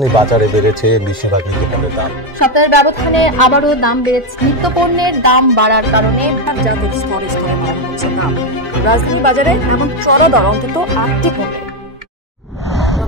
রাজধানী বাজারে বেড়েছে বেশিরভাগ নিত্যপণ্যের দাম। সপ্তাহের ব্যবধানে আবারও দাম বেড়েছে। নিত্যপণ্যের দাম বাড়ার কারণে জাতীয় স্তরে স্তরে বাড়ানো হচ্ছে দাম। রাজধানী বাজারে এমন চড়া দর অন্তত 8টি পণ্যের।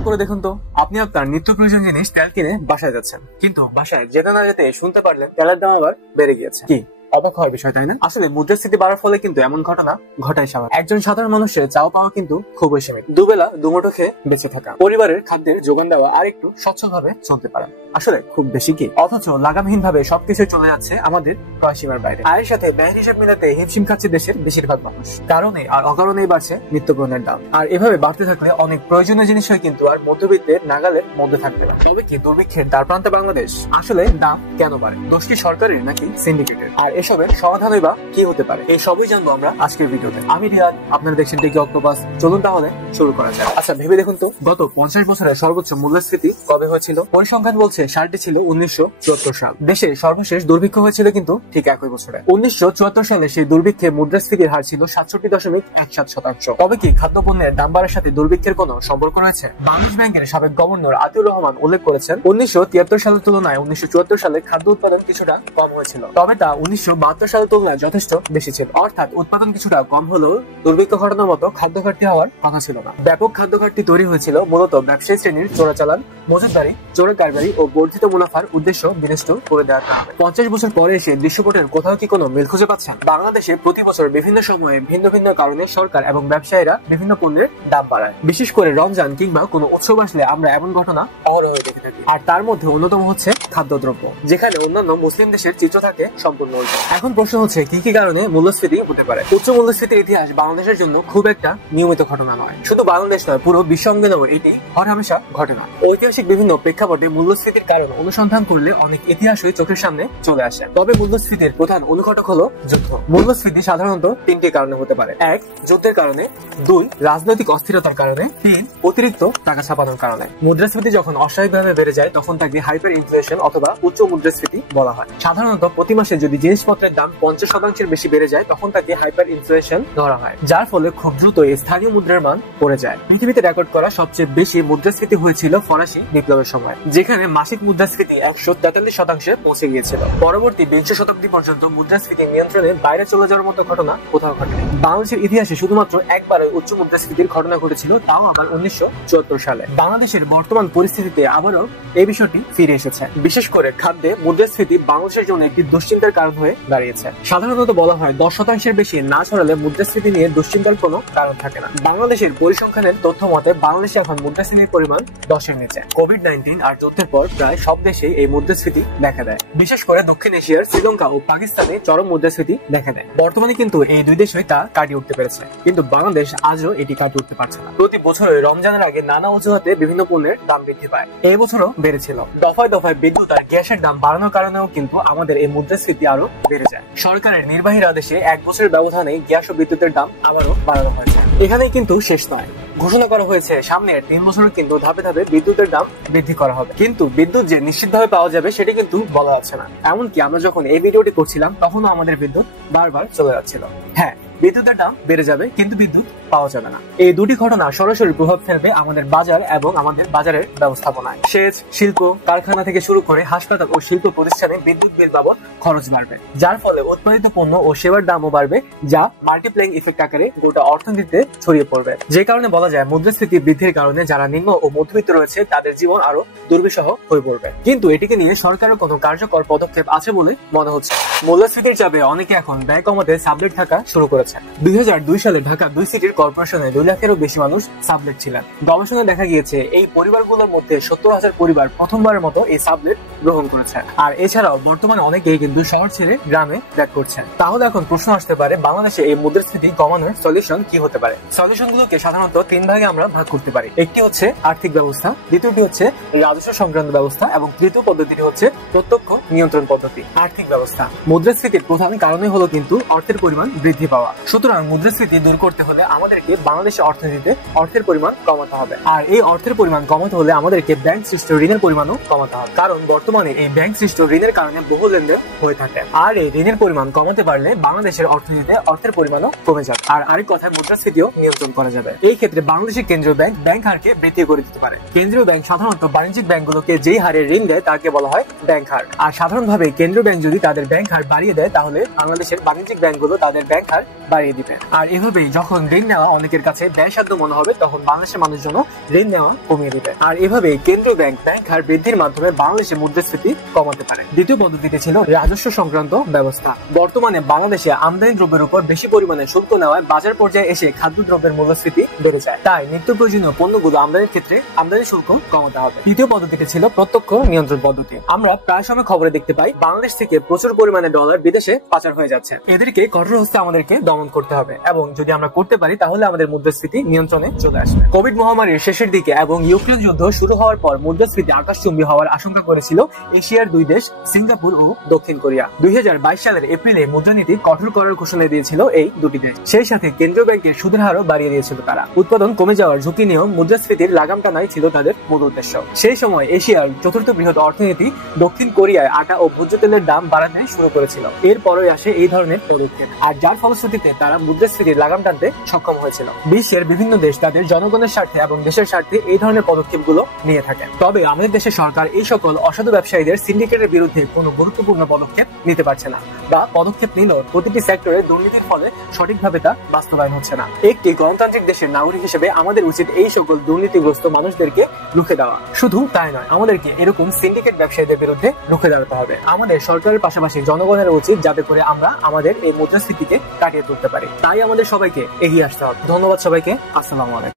করে দেখুন তো, আপনি আপনার নিত্য প্রয়োজন জিনিস তেল কিনে বাসায় যাচ্ছেন, কিন্তু বাসায় যেতে না যেতে শুনতে পারলেন তেলের দাম আবার বেড়ে গিয়েছে। কি অবাক হওয়ার বিষয়, তাই না? আসলে মুদ্রাস্ফীতি বাড়ার ফলে কিন্তু এমন ঘটনা ঘটায় স্বাভাবিক। একজন সাধারণ মানুষের চাও পাওয়া কিন্তু খুবই সীমিত। দুবেলা দুমুঠো খেয়ে বেঁচে থাকা, পরিবারের খাদ্যের যোগান দেওয়া আর একটু সচ্ছল ভাবে চলতে পারেন, আসলে খুব বেশি কি। অথচ লাগামহীন ভাবে সবকিছু চলে যাচ্ছে আমাদের ক্রয় সীমার বাইরে। আয়ের সাথে ব্যয়ের হিসাব মিলাতে হিমশিম খাচ্ছে দেশের বেশিরভাগ মানুষ। কারণে আর অকারণেই বাড়ছে নিত্যপণ্যের দাম। আর এভাবে বাড়তে থাকলে অনেক প্রয়োজনীয় জিনিসই কিন্তু আর মধ্যবিত্তের নাগালের মধ্যে থাকবে না। তবে কি দুর্ভিক্ষের দ্বারপ্রান্তে বাংলাদেশ? আসলে দাম কেন বাড়ে? দোষ কি সরকারের নাকি সিন্ডিকেটের? আর এসবের সমাধানই বা কি হতে পারে? এই সবই জানবো আমরা আজকের ভিডিওতে। আমি রিয়াদ, আপনারা দেখছেন টেকি অক্টোপাস। চলুন তাহলে শুরু করা যাক। আচ্ছা, ভেবে দেখুন তো, গত 50 বছরের সর্বোচ্চ মূল্যস্ফীতি কবে হয়েছিল? পরিসংখ্যান বলছে সালটি ছিল 1974 সাল। দেশে সর্বশেষ দুর্ভিক্ষ হয়েছিল কিন্তু ঠিক একই বছরে। 1974 সালে সেই দুর্ভিক্ষে মুদ্রাস্ফীতির হার ছিল 67.17%। তবে কি খাদ্যপণ্যের দাম বাড়ার সাথে দুর্ভিক্ষের কোনো সম্পর্ক রয়েছে? বাংলাদেশ ব্যাংকের সাবেক গভর্নর আতিউর রহমান উল্লেখ করেছেন, 1973 সালের তুলনায় 1974 সালে খাদ্য উৎপাদন কিছুটা কম হয়েছিল, তবে তা 1972 সালের তুলনায় যথেষ্ট বেশি ছিল। অর্থাৎ উৎপাদন কিছুটা কম হলেও দুর্ভিক্ষ ঘটনার মতো খাদ্য ঘাটতি হওয়ার কথা ছিল না। ব্যাপক খাদ্য ঘাটতি তৈরি হয়েছিল মূলত ব্যবসায়ী শ্রেণীর চোরাচালান, মজুতদারি, চোরা কারবারি ও বর্ধিত মুনাফার উদ্দেশ্য বিনষ্ট করে দেওয়ার কারণে। 50 বছর পরে এসে দৃশ্যপটের কোথাও কি কোনো মিল খুঁজে পাচ্ছেন? বাংলাদেশে প্রতি বছর বিভিন্ন সময়ে ভিন্ন ভিন্ন কারণে সরকার এবং ব্যবসায়ীরা বিভিন্ন পণ্যের দাম বাড়ায়। বিশেষ করে রমজান কিংবা কোনো উৎসব আসলে আমরা এমন ঘটনা অহরহ দেখে থাকি। আর তার মধ্যে অন্যতম হচ্ছে খাদ্যদ্রব্য, যেখানে অন্যান্য মুসলিম দেশের চিত্র থাকে সম্পূর্ণ উল্টো। এখন প্রশ্ন হচ্ছে, কি কি কারণে মূল্যস্ফীতি হতে পারে? উচ্চ মূল্যস্ফীতির ইতিহাস বাংলাদেশের জন্য খুব একটা নিয়মিত ঘটনা নয়। শুধু বাংলাদেশ নয়, পুরো বিশ্বঙ্গেও এটি হরহামেশা ঘটে না। ঐতিহাসিক বিভিন্ন প্রেক্ষাপটে মূল্যস্ফীতির কারণ অনুসন্ধান করলে অনেক ইতিহাসই চোখের সামনে চলে আসে। তবে মূল্যস্ফীতির প্রধান অনুঘটক হলো যুদ্ধ। মূল্যস্ফীতি সাধারণত 3টি কারণে হতে পারে। 1, যুদ্ধের কারণে। 2, রাজনৈতিক অস্থিরতার কারণে। 3, অতিরিক্ত টাকা ছাপানোর কারণে। মুদ্রাস্ফীতি যখন অস্বাভাবিকভাবে বেড়ে যায় তখন তাকে হাইপার ইনফ্লেশন অথবা উচ্চ মুদ্রাস্ফীতি বলা হয়। সাধারণত প্রতি মাসে যদি জিনিসপত্রের দাম 50% বেশি বেড়ে যায় তখন তাকে হাইপার ইনফ্লেশন ধরা হয়, যার ফলে খুব দ্রুত স্থানীয় মুদ্রার মান পড়ে যায়। পৃথিবীতে রেকর্ড করা সবচেয়ে বেশি মুদ্রাস্ফীতি হয়েছিল ফরাসি বিপ্লবের সময়, যেখানে মাসিক মুদ্রাস্ফীতি 143% পৌঁছে গিয়েছিল। পরবর্তী 20 শতাব্দী পর্যন্ত মুদ্রাস্ফীতি নিয়ন্ত্রণের বাইরে চলে যাওয়ার মতো ঘটনা কোথাও ঘটেনি। বাংলাদেশের ইতিহাসে শুধুমাত্র একবার উচ্চ মুদ্রাস্ফীতির ঘটনা ঘটেছিল, তাও আবার 1974 সালে। বাংলাদেশের বর্তমান পরিস্থিতিতে আবারও এই বিষয়টি ফিরে এসেছে। বিশেষ করে খাদ্যে মুদ্রাস্ফীতি বাংলাদেশের জন্য একটি দুশ্চিন্তার কারণ হয়ে দাঁড়িয়েছে। সাধারণত বলা হয় 10% বেশি না ছড়ালে মুদ্রাস্ফীতি নিয়ে দুশ্চিন্তার কোনো কারণ থাকে না। বাংলাদেশের পরিসংখ্যানের তথ্য মতে বাংলাদেশে এখন মুদ্রাস্ফীতির পরিমাণ 10-এর নিচে। কোভিড-19 আর যুদ্ধের পর প্রায় সব দেশেই এই মুদ্রাস্ফীতি দেখা দেয়। বিশেষ করে দক্ষিণ এশিয়ার শ্রীলঙ্কা ও পাকিস্তানে চরম মুদ্রাস্ফীতি দেখা দেয়। বর্তমানে কিন্তু এই দুই দেশই তা কাটিয়ে উঠতে পেরেছে, কিন্তু বাংলাদেশ আজও এটি কাটিয়ে উঠতে পারছে না। প্রতি বছরে রমজানের আগে নানা অজুহাতে বিভিন্ন পণ্যের দাম বৃদ্ধি পায়। এই বছরও বেড়েছিল। দফায় দফায় বিদ্যুৎ আর গ্যাসের দাম বাড়ানোর কারণেও কিন্তু আমাদের এই মুদ্রাস্ফীতি আরো বেড়ে যায়। সরকারের নির্বাহীর আদেশে 1 বছরের ব্যবধানে গ্যাস ও বিদ্যুতের দাম আবারও বাড়ানো হয়েছে। এখানেই কিন্তু শেষ নয়, ঘোষণা করা হয়েছে সামনের 3 বছরে কিন্তু ধাপে ধাপে বিদ্যুতের দাম বৃদ্ধি করা হবে। কিন্তু বিদ্যুৎ যে নিশ্চিতভাবে পাওয়া যাবে সেটা কিন্তু বলা যাচ্ছে না। এমনকি আমরা যখন এই ভিডিওটি করছিলাম তখনও আমাদের বিদ্যুৎ বারবার চলে যাচ্ছিল। হ্যাঁ, বিদ্যুতের দাম বেড়ে যাবে, কিন্তু বিদ্যুৎ পাওয়া যাবে না। এই দুটি ঘটনা সরাসরি প্রভাব ফেলবে আমাদের বাজার এবং আমাদের বাজারের ব্যবস্থাপনায়। সেচ, শিল্প, কারখানা থেকে শুরু করে হাসপাতাল ও শিল্প প্রতিষ্ঠানে বিদ্যুৎ বিল বাবদ খরচ বাড়বে, যার ফলে উৎপাদিত পণ্য ও সেবার দামও বাড়বে, যা মাল্টিপ্লাইং ইফেক্ট আকারে গোটা অর্থনীতিতে ছড়িয়ে পড়বে। যে কারণে বলা যায় মুদ্রাস্ফীতি বৃদ্ধির কারণে যারা নিম্ন ও মধ্যবিত্ত রয়েছে তাদের জীবন আরো দুর্বিষহ হয়ে পড়বে। কিন্তু এটিকে নিয়ে সরকারের কোনো কার্যকর পদক্ষেপ আছে বলে মনে হচ্ছে। মূল্যস্ফীতির চাপে অনেকে এখন ব্যয় কমাতে সাবলেট থাকা শুরু করেছে। 2002 সালে ঢাকা 2 সিটির কর্পোরেশনে 2 লাখেরও বেশি মানুষ সাবলেট ছিলেন। গবেষণায় দেখা গিয়েছে এই পরিবারগুলোর মধ্যে 70,000 পরিবার প্রথমবারের মতো এই সাবলেট গ্রহণ করেছে। আর এছাড়াও বর্তমানে অনেকেই কিন্তু শহর ছেড়ে গ্রামে ব্যাক করছেন। তাহলে এখন প্রশ্ন আসতে পারে, বাংলাদেশে এই মুদ্রাস্ফীতি কমানোর সলিউশন কি হতে পারে? সলিউশনগুলোকে সাধারণত 3 ভাগে আমরা ভাগ করতে পারি। একটি হচ্ছে আর্থিক ব্যবস্থা, দ্বিতীয়টি হচ্ছে রাজস্ব সংক্রান্ত ব্যবস্থা এবং তৃতীয় পদ্ধতিটি হচ্ছে প্রত্যক্ষ নিয়ন্ত্রণ পদ্ধতি। আর্থিক ব্যবস্থা। মুদ্রাস্ফীতির প্রধান কারণই হলো কিন্তু অর্থের পরিমাণ বৃদ্ধি পাওয়া। সুতরাং মুদ্রাস্ফীতি দূর করতে হলে আমাদেরকে বাংলাদেশের অর্থনীতিতে অর্থের পরিমাণ কমাতে হবে, আর এই অর্থের পরিমাণ কমাতে হলে আমাদেরকে ব্যাংক সৃষ্ট ঋণের পরিমাণও কমাতে হবে, কারণ বর্তমানে এই ব্যাংক সৃষ্ট ঋণের কারণে বহু লেনদেন হয়ে থাকে। আর এই ঋণের পরিমাণ কমাতে পারলে বাংলাদেশের অর্থনীতিতে অর্থের পরিমাণও কমে যাবে, আর আরেক কথায় মুদ্রাস্ফীতিও নিয়ন্ত্রণ করা যাবে। এই ক্ষেত্রে বাংলাদেশের কেন্দ্রীয় ব্যাংক ব্যাংক হারকে বৃদ্ধি করে দিতে পারে। কেন্দ্রীয় ব্যাংক সাধারণত বাণিজ্যিক ব্যাংকগুলোকে যেই হারে ঋণ দেয় তাকে বলা হয় ব্যাংক হার। আর সাধারণভাবে কেন্দ্রীয় ব্যাংক যদি তাদের ব্যাংক হার বাড়িয়ে দেয় তাহলে বাংলাদেশের বাণিজ্যিক ব্যাংকগুলো তাদের ব্যাংক হার বাড়িয়ে দিবে। আর এভাবেই যখন ঋণ নেওয়া অনেকের কাছে ব্যয়সাধ্য মনে হবে তখন বাংলাদেশের মানুষজন ঋণ নেওয়া কমিয়ে দিবে। আর এভাবে কেন্দ্রীয় ব্যাংক ব্যাংক হার বৃদ্ধির মাধ্যমে বাংলাদেশের মুদ্রাস্ফীতি কমাতে পারে। দ্বিতীয় পদ্ধতিতে ছিল রাজস্ব সংক্রান্ত ব্যবস্থা। বর্তমানে বাংলাদেশে আমদানি দ্রব্যের উপর বেশি পরিমাণে শুল্ক নেওয়ায় বাজার পর্যায়ে এসে খাদ্যদ্রব্যের মূল্যস্ফীতি বেড়ে যায়। তাই নিত্য প্রয়োজনীয় পণ্যগুলো আমদানির ক্ষেত্রে আমদানি শুল্ক কমাতে হবে। তৃতীয় পদ্ধতিটি ছিল প্রত্যক্ষ নিয়ন্ত্রণ পদ্ধতি। আমরা প্রায় সময় খবরে দেখতে পাই বাংলাদেশ থেকে প্রচুর পরিমাণে ডলার বিদেশে পাচার হয়ে যাচ্ছে। এদেরকে কঠোর হস্তে আমাদেরকে দমন করতে হবে, এবং যদি আমরা করতে পারি তাহলে আমাদের মুদ্রাস্ফীতি নিয়ন্ত্রণে চলে আসবে। কোভিড মহামারীর শেষের দিকে এবং ইউক্রেন যুদ্ধ শুরু হওয়ার পর মুদ্রাস্ফীতি আকাশচুম্বী হওয়ার আশঙ্কা করেছিল এশিয়ার দুই দেশ সিঙ্গাপুর ও দক্ষিণ কোরিয়া। 2022 সালের এপ্রিলে মুদ্রানীতি কঠোর করার ঘোষণা দিয়েছিল এই দুটি দেশ। সেই সাথে কেন্দ্রীয় ব্যাংকের সুদের হারও বাড়িয়ে দিয়েছিল তারা। উৎপাদন কমে যাওয়ার ঝুঁকি নিয়েও মুদ্রাস্ফীতির লাগাম টানাই ছিল তাদের মূল উদ্দেশ্য। সেই সময় এশিয়ার চতুর্থ বৃহৎ অর্থনীতি দক্ষিণ কোরিয়ায় আটা ও ভোজ্য তেলের দাম বাড়াতে শুরু করেছিল। এরপরই আসে এই ধরনের পদক্ষেপ, আর যার ফলশ্রুতিতে তারা মুদ্রাস্ফীতির লাগাম টানতে সক্ষম হয়েছিল। বিশ্বের বিভিন্ন দেশ তাদের জনগণের স্বার্থে এবং দেশের স্বার্থে এই ধরনের পদক্ষেপগুলো নিয়ে থাকে। তবে আমাদের দেশের সরকার এই সকল অসাধু ব্যবসায়ীদের সিন্ডিকেটের বিরুদ্ধে কোনো গুরুত্বপূর্ণ পদক্ষেপ নিতে পারছে না, বা পদক্ষেপ নিলেও প্রতিটি সেক্টরে দুর্নীতির ফলে সঠিকভাবে তা বাস্তবায়ন হচ্ছে না। একটি গণতান্ত্রিক দেশের নাগরিক হিসেবে আমাদের উচিত এই সকল দুর্নীতিগ্রস্ত মানুষদেরকে রুখে দেওয়া। শুধু তাই নয়, আমাদেরকে এরকম সিন্ডিকেট ব্যবসায়ীদের বিরুদ্ধে রুখে দাঁড়াতে হবে। আমাদের সরকারের পাশাপাশি জনগণের উচিত যাতে করে আমরা আমাদের এই মুদ্রাস্ফীতিকে কাটিয়ে তুলতে পারি। তাই আমাদের সবাইকে এগিয়ে আসতে হবে। ধন্যবাদ সবাইকে। আসসালামু আলাইকুম।